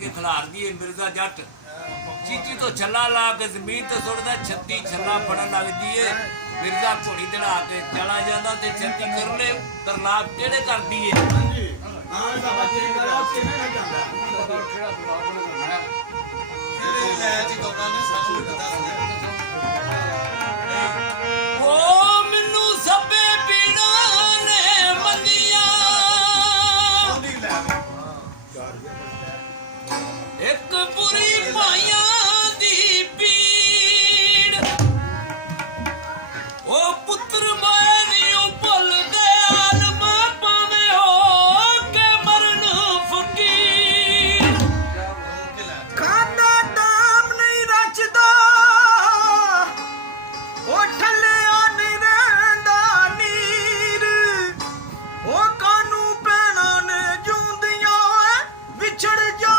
के खिलार दिए मिर्जा जट चीची तो छला ला के जमीन तो सुटदा 36 छला फड़न लग दिए मिर्जा घोड़ी चढ़ा के चला जाता ते छत्ती कर ले तरनाब टेढ़े कर दिए एक बुरी माया दी पीड़ ओ पुत्र मैं नहीं भुल दयाल मां पावे हो के मरण फकीर खाना दाम नहीं रचदा ओ ठल्लिया नहीं रहंदा नीर ओ कानू पैना ने जूंदियां विछड़ जा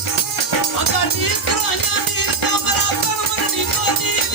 नीर कराया नीर का बराबर मन नी को नीर